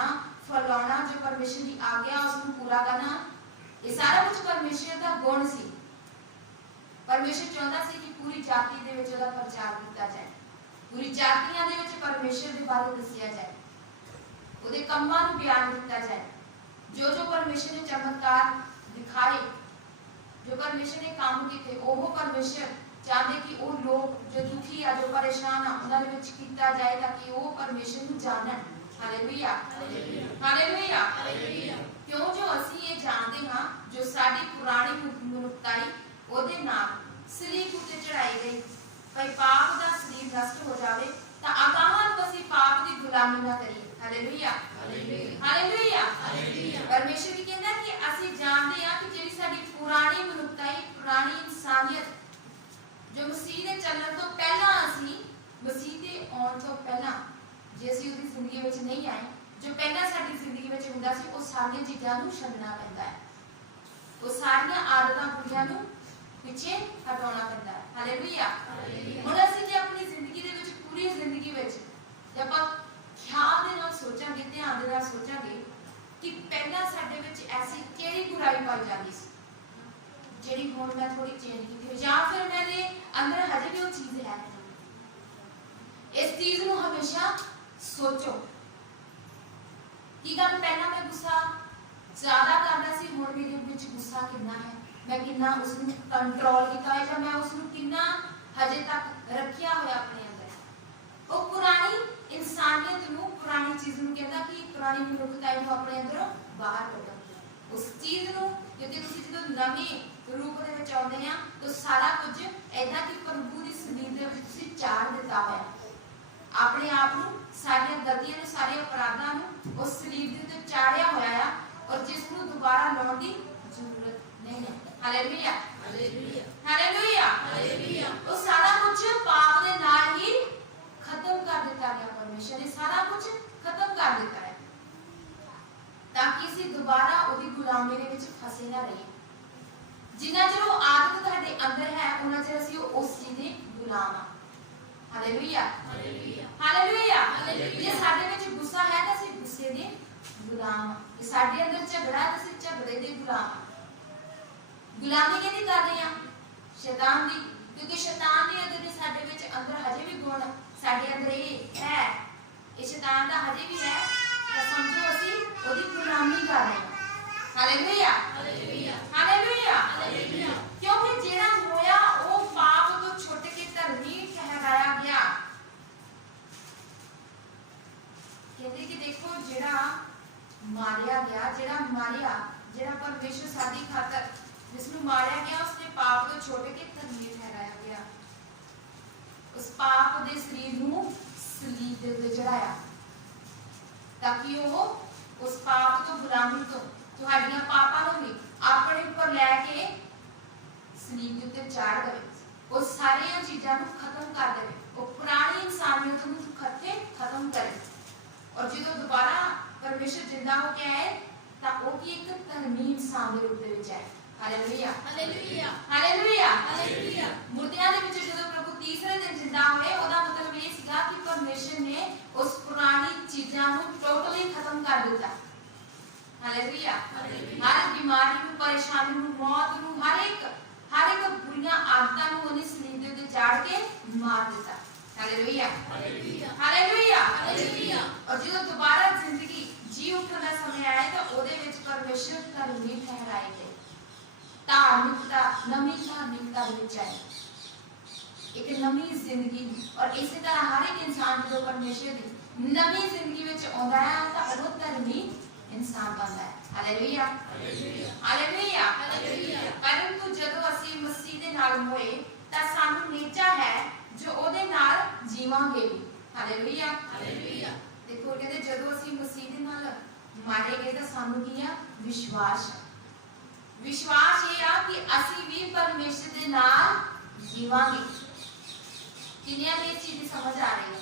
रहना, फैलाना, जो परमेश्वर की आज्ञा उसको पूरा करना, ये सारा कुछ परमेश्वर का गुण सी। परमेश्वर चाहता सी कि पूरी जाति दे विच ओहदा प्रचार किया जाए, पूरी जातियां दे विच परमेश्वर के बारे दसिया जाए, ਉਹਦੇ ਕੰਮਾਂ ਨੂੰ ਬਿਆਨ ਕੀਤਾ ਜਾਏ। जो जो परमेश्वर ने चमत्कार दिखाए, जो परमेश्वर ने काम किए, वो परमेश्वर चाहते कि वो लोग जो दुखी आ, जो परेशान आ, उन्हां दे विच कीता जाए ताकि वो परमेश्वर नूं जानन। Hallelujah, hallelujah, hallelujah. क्यों जो असीं ये जानते हां, जो साडी पुरानी मनुखताई ਉਹਦੇ नाल सलीब उत्ते चढ़ाई गई, भाई पाप दा सलीब नष्ट हो जावे तां अगाहां नूं असीं पाप दी गुलामी ना करिए। Hallelujah, hallelujah, hallelujah. परमेश्वर की कहता कि ਅਸੀਂ ਜਾਣਦੇ ਹਾਂ ਕਿ ਜਿਹੜੀ ਸਾਡੀ ਪੁਰਾਣੀ ਮਨੁੱਖਤਾਈ, ਪੁਰਾਣੀ ਇਨਸਾਨੀਅਤ ਜੋ ਮਸੀਹ ਦੇ ਚੱਲਣ ਤੋਂ ਪਹਿਲਾਂ, ਅਸੀਂ ਮਸੀਹ ਦੇ ਆਉਣ ਤੋਂ ਪਹਿਲਾਂ ਜੇ ਅਸੀਂ ਉਹਦੀ ਜ਼ਿੰਦਗੀ ਵਿੱਚ ਨਹੀਂ ਆਏ, ਜੋ ਪਹਿਲਾਂ ਸਾਡੀ ਜ਼ਿੰਦਗੀ ਵਿੱਚ ਹੁੰਦਾ ਸੀ, ਉਹ ਸਾਰੀਆਂ ਚੀਜ਼ਾਂ ਨੂੰ ਛੱਡਣਾ ਪੈਂਦਾ ਹੈ, ਉਹ ਸਾਰੀਆਂ ਆਦਤਾਂ ਬੁਰੀਆਂ ਨੂੰ ਪਿੱਛੇ ਹਟਾਉਣਾ ਪੈਂਦਾ ਹੈ। ਹਾਲੇਲੂਇਆ। ਹੁਣ ਅਸੀਂ ਜੇ ਆਪਣੀ ਜ਼ਿੰਦਗੀ ਦੇ ਵਿੱਚ, ਪੂਰੀ ਜ਼ਿੰਦਗੀ ਵਿੱਚ ਜੇ ਆਪਾਂ ਖਿਆਲ ਦੇ ਨਾਲ ਸੋਚਾਂਗੇ, ਧਿਆਨ ਦੇ ਨਾਲ ਸੋਚਾਂਗੇ कि पहला साडे विच ऐसी केड़ी बुराई पाई जाती सी जेड़ी हुण मैं थोड़ी चेंज की, या फिर मेरे अंदर हजे भी वो चीज है। इस चीज नूं हमेशा सोचो कि गल पहला मैं गुस्सा ज्यादा करदा सी, हुण मेरे विच गुस्सा कितना है, मैं कितना उसनूं कंट्रोल कीता है, या मैं उसनूं कितना हजे तक रखिया होया अपने अंदर। वो पुरानी इंसानियत नूं, पुरानी चीज नूं कहंदा कि पुरानी मनुखताई नूं अपने अंदरों बाहर कढो। उस चीज नूं क्योंकि तुसीं जदों नवीं रूप दे विच आउंदे आ तो सारा कुछ ऐदा कि प्रभु दी सलीब दे विच तुसीं चाड़ दिता होया, अपने आप नूं, सारियां गलतियां नूं, सारे अपराधां नूं उस सलीब दे उत्ते चाड़िया होया आ, और जिस नूं दोबारा लाउण दी जरूरत नहीं है। Hallelujah, hallelujah, hallelujah, hallelujah. वो सारा कुछ पाप दे नाल ही खत्म कर दिता गया। परमेश्वर ने सारा कुछ खत्म कर दिता है ताकि असीं दोबारा उहदी गुलामी दे विच फसे ना रहिए। जिन्ना चਿਰ ਉਹ आदत ਤੁਹਾਡੇ अंदर है, उन्ना चਿਰ ਅਸੀਂ उस चीज ਦੇ गुलाम आ। Hallelujah, hallelujah, hallelujah, hallelujah. जे ਸਾਡੇ ਵਿੱਚ गुस्सा है ਤਾਂ ਅਸੀਂ गुस्से ਦੇ गुलाम आ, ਜੇ ਸਾਡੇ ਅੰਦਰ ਝਗੜਾ ਹੈ ਤਾਂ ਅਸੀਂ ਝਗੜੇ ਦੇ गुलाम आ। गुलामी ਕਿਹਦੀ ਕਰ ਰਹੇ ਆ? शैतान दी, क्योंकि शैतान ਦੇ अंदर ਸਾਡੇ ਵਿੱਚ अंदर हजे भी गुण ਸਾਡੇ ਅੰਦਰ ਇਹ ਹੈ, ਇਹ ਸ਼ੈਤਾਨ ਦਾ ਹਜੇ ਵੀ ਹੈ, ਤਾਂ ਸਮਝੋ ਅਸੀਂ ਉਹਦੀ ਗੁਲਾਮੀ ਕਰ ਰਹੇ ਹਾਂ। Hallelujah, hallelujah, hallelujah, hallelujah. ਕਿਉਂਕਿ ਜਿਹੜਾ ਹੋਇਆ ਉਹ ਪਾਪ ਤੋਂ ਛੁੱਟ ਕੇ ਧਰਮੀ ਠਹਿਰਾਇਆ ਗਿਆ। ਕਹਿੰਦੇ ਕਿ ਦੇਖੋ ਜਿਹੜਾ ਮਾਰਿਆ ਗਿਆ, ਜਿਹੜਾ ਪਰਮੇਸ਼ਰ ਸਾਡੀ ਖਾਤਰ ਜਿਸ ਨੂੰ ਮਾਰਿਆ ਗਿਆ, ਉਸਨੇ ਪਾਪ ਤੋਂ ਛੁੱਟ ਕੇ ਧਰਮੀ ਠਹਿਰਾਇਆ ਗਿਆ। उस पाप दे शरीर नूं सलीब दे उत्ते चढ़ाया ताकि वो उस पाप तो गुलामी तो तुहाडियां पापां नूं भी अपने ऊपर लैके सलीब दे उत्ते चाड़ देवे, वो सारियां चीज़ां नूं खत्म कर देवे, वो पुरानी इंसानियत नूं खत्म करे, और जो दोबारा परमेश्वर जिंदा होके आए तां वो की एक धर्मी इंसान दे रूप दे विच आए। Hallelujah, hallelujah, hallelujah, hallelujah. मुर्दियां दे विच जदों प्रभु तीसरे दिन जिंदा होए, ओदा मतलब ये सीगा कि परमेश्वर ने उस पुरानी चीज़ां नूं टोटली खत्म कर दिता। Hallelujah, hallelujah. हर बीमारी नूं, परेशानी नूं, मौत नूं, हर एक बुरियां आदतां नूं उहने सलीब दे उत्ते चाड़ के मार दिता। Hallelujah, hallelujah, hallelujah, hallelujah. और जदों दोबारा जिंदगी जी उठण दा समय आया तो ओदे विच परमेश्वर धर्मी ठहराए गए। धार्मिकता, नवी धार्मिकता विच आए, एक नवी जिंदगी। और इसी तरह हर एक इंसान जो परमेश्वर की नवी जिंदगी विच आउंदा है तां ओह धर्मी इंसान बनदा है। Hallelujah, hallelujah, hallelujah, hallelujah. परंतु जदों असीं मसीह दे नाल होए तां सानू नेचा है जो ओहदे नाल जीवांगे भी। Hallelujah, hallelujah. देखो कहते जदों असीं मसीह दे नाल मारे गए तां सानू की आ विश्वास विश्वास ये आ कि असी भी परमेश्वर दे नाल जीवांगे। किन्नियां ने इस चीज की समझ आ रही है,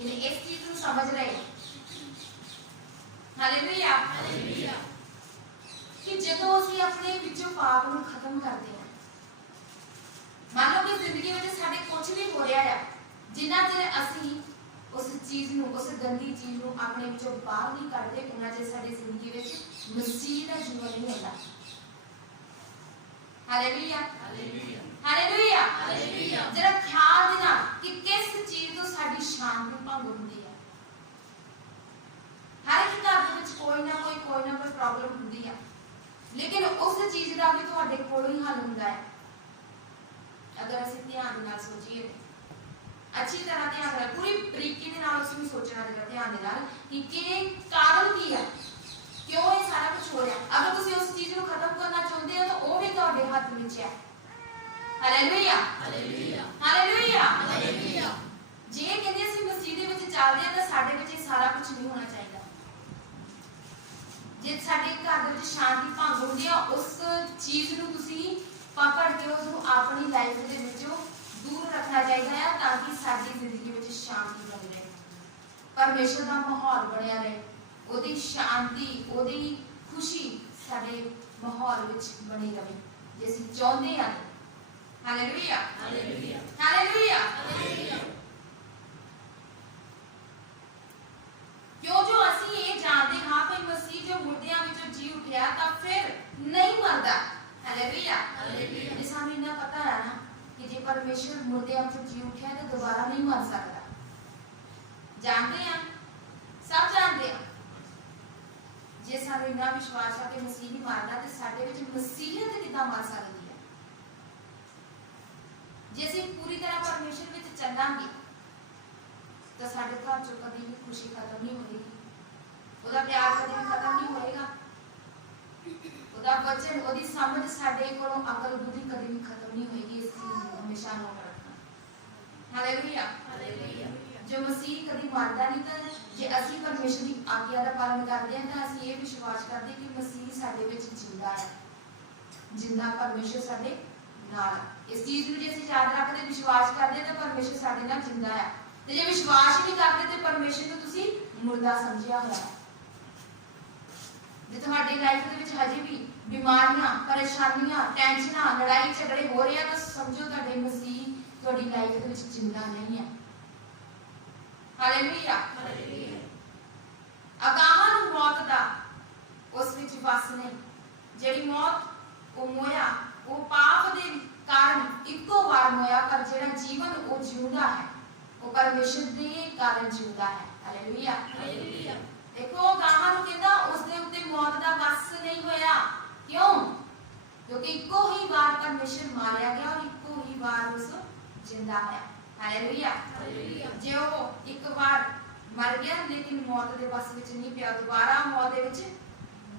इन्हें इस चीज को समझ रहे हैं। Hallelujah, hallelujah. कि जदों असी अपने विचों पाप नूं खत्म करते हैं, मान लो कि जिंदगी में साडे कुछ भी हो रहा है, जिन्ना चਿਰ असी उस चीज़ नूं, उस गंदी चीज़ नूं अपने विचों बाहर नहीं कढ़दे, उन्हां चेर साडी जिंदगी विच मसीह दा जीवन नहीं आउंदा। Hallelujah hallelujah hallelujah hallelujah. जरा ख्याल देना कि किस चीज़ तो साडी शांति भंग हुंदी है। हर एक घर दे विच कोई ना कोई प्रॉब्लम हुंदी है, लेकिन उस चीज़ का भी तुहाडे कोल ही हल हुंदा है अगर असीं ध्यान नाल सोचीए, अच्छी तरह ध्यान नाल, पूरी बरीकी दे नाल उसनूं सोचना चाहिदा ध्यान दे नाल कि कारण की है, क्यों ये सारा कुछ हो रहा। अगर तुसीं उस चीज़ को खत्म करना चाहते हो तो वो भी तुहाडे हाथ विच है। Hallelujah hallelujah hallelujah hallelujah. जे कहंदे असीं मसीह दे विच चलदे हां तां साडे विच सारा कुछ नहीं होना चाहिए। जे साडे घर दे विच शांति भंग हुंदी है, उस चीज़ नूं तुसीं पकड़ के उसनूं अपनी लाइफ दे विचों दूर रखना चाहिए है, ताकि साडी जिंदगी विच शांति बनी रहे, परमेश्वर दा माहौल बनिया रहे, ओदी शांति, ओदी खुशी साडे माहौल विच बनी रहे, जे असीं चाहुंदे हां। Hallelujah hallelujah hallelujah hallelujah. क्यों जो असीं ये जानते हां कि मसीह जो मुर्दियां विचों जी उठिया तां फिर नहीं मरदा। Hallelujah hallelujah. जे सानूं इन्ना पता है ना कि जे परमेश्वर मुर्दियां विचों जी उठिया तो दोबारा नहीं मर सकता, जानते हैं, सब जानते हैं। जे सानूं इन्ना विश्वास है कि मसीह नहीं मरदा तो साडे विच मसीहत किदां मर सकदी है। जे असीं पूरी तरह परमेश्वर विच चलांगे तो साडे घर चों कभी भी खुशी खत्म नहीं होगी, ਉਹਦਾ प्यार कभी भी खत्म नहीं होएगा, ਉਹਦਾ वचन, ਉਹਦੀ समझ साडे कोलों अकल बुद्धि कभी भी खत्म नहीं होएगी। इस चीज़ को हमेशा नोट रखना। Hallelujah hallelujah. जो मसीह कभी मरदा नहीं, तो जे असीं परमेश्वर की आज्ञा का पालन करते हैं तो असीं ये विश्वास करते कि मसीह साडे विच जिंदा है, जिंदा परमेश्वर साडे नाल। इस चीज़ को जे असीं याद रखते, विश्वास करते तो परमेश्वर साडे नाल जिंदा है, ते जे विश्वास ही नहीं करते तो परमेश्वर को तुसीं मुर्दा समझिया होया है। जे तुहाडी लाइफ दे विच हजे भी बीमारियां, परेशानियां, टेंशनां, लड़ाई झगड़े हो रहे हैं तो समझो तुहाडे मसीह तुहाडी लाइफ दे विच जिंदा नहीं है। Hallelujah hallelujah. अगाहां नूं मौत दा उस विच वस नहीं, जेड़ी मौत वो मोया वो पाप दे कारण इक्को बार मोया, पर जेड़ा जीवन वो जिउंदा है वो परमेश्वर दे कारण जिउंदा है। Hallelujah hallelujah. देखो गाहां नूं कहंदा उस दे उत्ते मौत दा वस नहीं होया, क्यों? क्योंकि इक्को ही बार परमेश्वर मारिया गया और इक्को ही बार उस जिंदा है। Hallelujah hallelujah. जे वो एक बार मर गया लेकिन मौत दे वस विच नहीं पिया, दोबारा मौत दे विच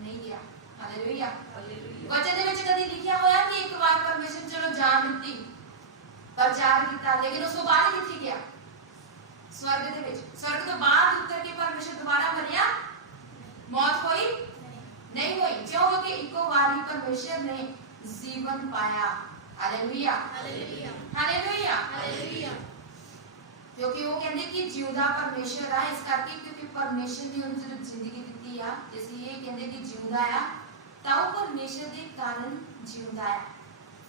नहीं गया। Hallelujah hallelujah. वचन दे विच कदी लिखिया होया कि एक बार परमेश्वर चलो जान दित्ती, प्रचार किया, लेकिन उस तो बाद किथे गया? स्वर्ग दे विच। स्वर्ग तो बाद उतर के परमेश्वर दोबारा मरिया? मौत हुई नहीं हुई, क्यों? क्योंकि इको बार ही परमेश्वर ने जीवन पाया। Hallelujah hallelujah hallelujah hallelujah. क्योंकि वो कहते कि जिंदा परमेश्वर है, इस करके क्योंकि परमेश्वर ने उन्हें जो जिंदगी दी है, जैसे ये कहते कि जिंदा है तो परमेश्वर के कारण जिंदा है।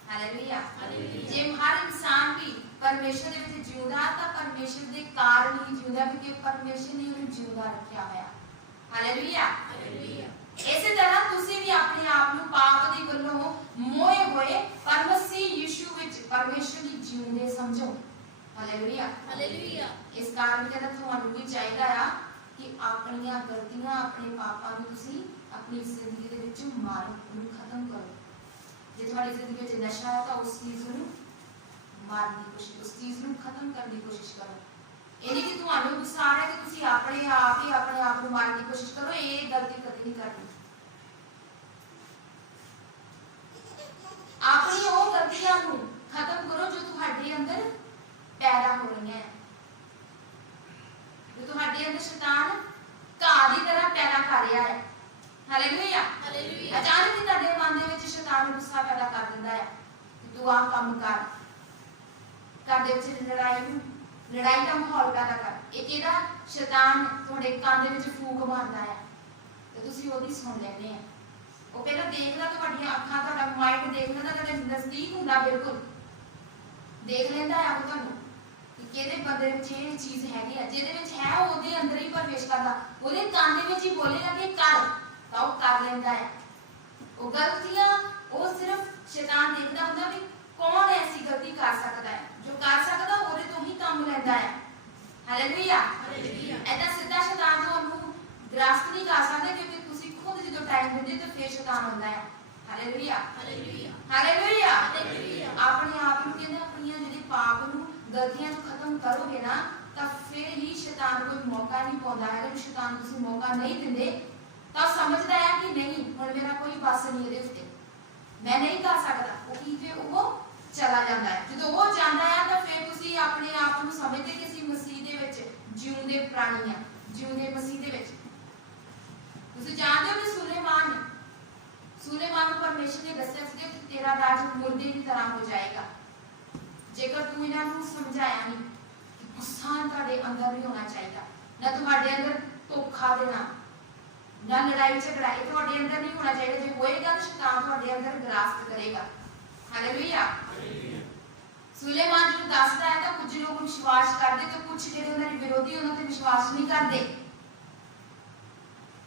Hallelujah hallelujah. जे हर इंसान भी परमेश्वर दे विच जिंदा है तो परमेश्वर के कारण ही जिंदा, क्योंकि परमेश्वर ने उन्हें जिंदा रखा होया। Hallelujah hallelujah. इसी तरह तुसी भी अपने आप ਨੂੰ पाप ਦੀ ਗੱਲੋਂ ਮੋਏ ਹੋਏ ਪਰ ਮਸੀਹ ਯਿਸੂ ਵਿੱਚ परमेश्वर ਦੀ ਜਿਉਂਦੇ ਸਮਝੋ। Hallelujah hallelujah. इस कारण कहता ਤੁਹਾਨੂੰ ਵੀ ਚਾਹੀਦਾ ਆ कि ਆਪਣੀਆਂ ਗਲਤੀਆਂ, ਆਪਣੇ ਪਾਪਾਂ ਨੂੰ ਤੁਸੀਂ ਆਪਣੀ ਜ਼ਿੰਦਗੀ ਦੇ ਵਿੱਚ ਮਾਰੋ, ਉਹਨੂੰ ਖਤਮ ਕਰੋ। ਜੇ ਤੁਹਾਡੀ ਜ਼ਿੰਦਗੀ ਵਿੱਚ ਨਸ਼ਾ ਹੈ ਤਾਂ ਉਸ ਚੀਜ਼ ਨੂੰ ਮਾਰਨ ਦੀ ਕੋਸ਼ਿਸ਼, ਉਸ ਚੀਜ਼ ਨੂੰ ਖਤਮ ਕਰਨ ਦੀ ਕੋਸ਼ਿਸ਼ ਕਰੋ। ਇਹ ਨਹੀਂ ਕਿ ਤੁਹਾਨੂੰ ਗੁੱਸਾ ਆ ਰਿਹਾ ਕਿ ਤੁਸੀਂ ਆਪਣੇ ਆਪ ਨੂੰ ਮਾਰਨ ਦੀ ਕੋਸ਼ਿਸ਼ ਕਰੋ, ਇਹ ਗਲਤੀ ਕਦੇ ਨਹੀਂ ਕਰਨੀ। ਆਪਣੀ ਉਹ ਗਲਤੀਆਂ ਨੂੰ ਖਤਮ ਕਰੋ ਜੋ ਤੁਹਾਡੇ ਅੰਦਰ ਪੈਦਾ ਹੋ ਰਹੀਆਂ ਹੈ, ਜੋ ਤੁਹਾਡੇ ਅੰਦਰ ਸ਼ੈਤਾਨ ਘਾਹ ਦੀ ਤਰ੍ਹਾਂ ਪੈਦਾ ਕਰ ਰਿਹਾ ਹੈ। Hallelujah hallelujah. ਅਚਾਨਕ ਹੀ ਤੁਹਾਡੇ ਮਨ ਦੇ ਵਿੱਚ ਸ਼ੈਤਾਨ ਗੁੱਸਾ ਪੈਦਾ ਕਰ ਦਿੰਦਾ ਹੈ ਕਿ ਤੂੰ ਆਹ ਕੰਮ ਕਰ, ਘਰ ਦੇ ਵਿੱਚ ਲੜਾਈ ਦਾ ਮਾਹੌਲ ਪੈਦਾ ਕਰ। ਇਹ ਕਿਹੜਾ ਸ਼ੈਤਾਨ ਤੁਹਾਡੇ ਕੰਨ ਦੇ ਵਿੱਚ ਫੂਕ ਮਾਰਦਾ ਹੈ ਤੇ ਤੁਸੀਂ ਉਹਦੀ ਸੁਣ ਲੈਂਦੇ ਆ। ਉਹ ਪਹਿਲਾਂ ਦੇਖਦਾ, ਤੁਹਾਡੀਆਂ ਅੱਖਾਂ, ਤੁਹਾਡਾ ਮਾਈਂਡ ਦੇਖ ਲੈਂਦਾ, ਤੁਹਾਡੇ ਨਜ਼ਦੀਕ ਹੁੰਦਾ, ਬਿਲਕੁਲ ਦੇਖ ਲੈਂਦਾ ਹੈ ਉਹ ਤੁਹਾਨੂੰ, कि किहदे बंदे विच ये चीज़ हैगी आ, जिहदे विच है उहदे अंदर ही प्रवेश करदा, उहदे कान दे विच ही बोलेगा कि कर, तां ओह कर लैंदा है। वो गलतियां वो सिर्फ शैतान देखदा हुंदा भी कौन ऐसी गलती कर सकता है, जो कर सकदा उहदे तो ही काम लैंदा है। हालेलुया। ऐदा सीधा शैतान तुहानू ग्रस्त नहीं कर सकदा, क्योंकि तुसीं खुद जो टाइम दिंदे तो फिर शैतान आउंदा है। Hallelujah hallelujah. अपने आप नूं कहंदे अपनी जिहड़े पाप नूं गलतियां नूं खत्म करोगे ना तो फिर ही शैतान कोई मौका नहीं पाउंदा है। अगर शैतान तुसीं मौका नहीं दिंदे तो समझदा है कि नहीं हुण मेरा कोई बस नहीं इहदे उत्ते, मैं नहीं कर सकदा, वो चला जाता है। जो वो जाता है तो फिर तुसीं अपने आप नूं समझदे कि असीं मसीह दे विच जिउंदे प्राणी आ, जिउंदे मसीह दे विच। तुसीं जानदे हो कि सुलेमान नूं परमेश्वर ने दस्सिया सी कि तेरा राज मुर्दे की तरह हो जाएगा जेकर तू इन्हां नूं समझाया नहीं कि गुस्सा तुहाडे अंदर नहीं होना चाहिए, ना तुहाडे अंदर धोखा देना, ना लड़ाई झगड़ा, ये तुहाडे अंदर नहीं होना चाहिए। जो होएगा तो शैतान तुहाडे अंदर ग्राफ्ट करेगा। हालेलुया। सुलेमान जो दसदा है तो कुछ लोग विश्वास करते तो कुछ जिहड़े उन्हां दे विरोधी उन्हां ते विश्वास नहीं करते,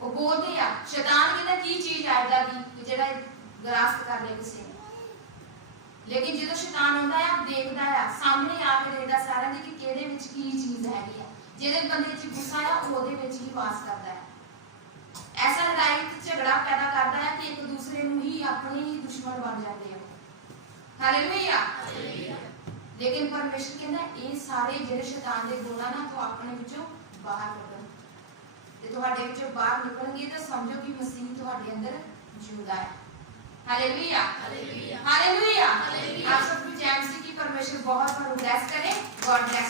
वो बोलते हैं शैतान कहता की चीज है इदा दी कि जिहड़ा ग्राफ्ट कर ले किसी ने। लेकिन जो शैतान आउंदा है देखदा है सामने आके देखदा सारा दी कि किहदे विच की चीज हैगी है, जिहदे बंदे विच गुस्सा है ओहदे विच ही वास करदा है। ऐसा लड़ाई झगड़ा पैदा करता है कि एक दूसरे नूं ही अपने ही दुश्मन बन जाते हैं। हालेलुया। लेकिन परमेश्वर कहंदा ये सारे जिहड़े शैतान दे गुण ना तो अपने विचों बाहर कढो, ते तुहाडे विचों बाहर निकलणगे तो समझो कि मसीह तुहाडे अंदर जिउंदा है। Hallelujah hallelujah. आप सबको जय मसीह की। परमेश्वर बहुत ब्लेस करे। God bless.